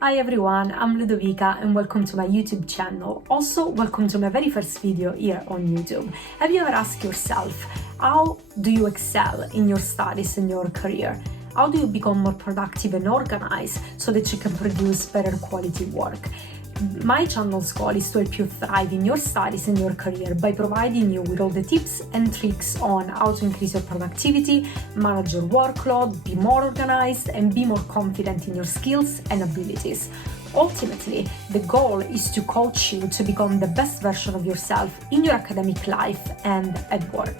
Hi everyone, I'm Ludovica and welcome to my YouTube channel. Also, welcome to my very first video here on YouTube. Have you ever asked yourself, how do you excel in your studies and your career? How do you become more productive and organized so that you can produce better quality work? My channel's goal is to help you thrive in your studies and your career by providing you with all the tips and tricks on how to increase your productivity, manage your workload, be more organized, and be more confident in your skills and abilities. Ultimately, the goal is to coach you to become the best version of yourself in your academic life and at work.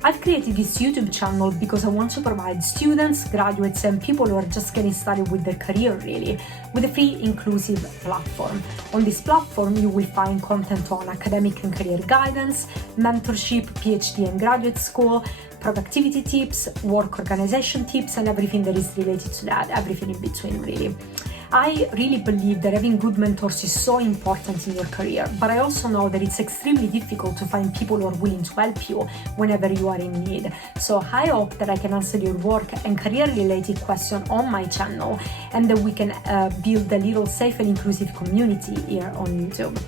I've created this YouTube channel because I want to provide students, graduates, and people who are just getting started with their career really, with a free, inclusive platform. On this platform, you will find content on academic and career guidance, mentorship, PhD and graduate school, productivity tips, work organization tips, and everything that is related to that, everything in between really. I really believe that having good mentors is so important in your career, but I also know that it's extremely difficult to find people who are willing to help you whenever you are in need. So I hope that I can answer your work and career-related questions on my channel and that we can build a little safe and inclusive community here on YouTube.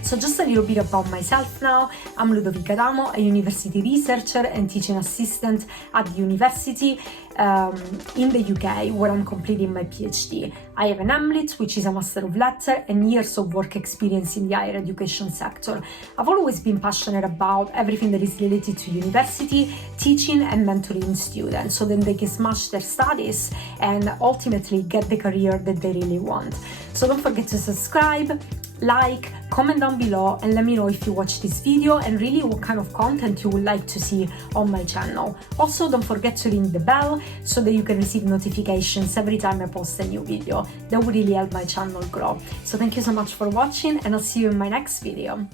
So just a little bit about myself now. I'm Ludovica Adamo, a university researcher and teaching assistant at the university in the UK, where I'm completing my PhD. I have an MLit, which is a Master of Letters, and years of work experience in the higher education sector. I've always been passionate about everything that is related to university, teaching and mentoring students so that they can smash their studies and ultimately get the career that they really want. So don't forget to subscribe, like, comment down below and let me know if you watch this video and really what kind of content you would like to see on my channel. Also, don't forget to ring the bell so that you can receive notifications every time I post a new video. That would really help my channel grow. So thank you so much for watching and I'll see you in my next video.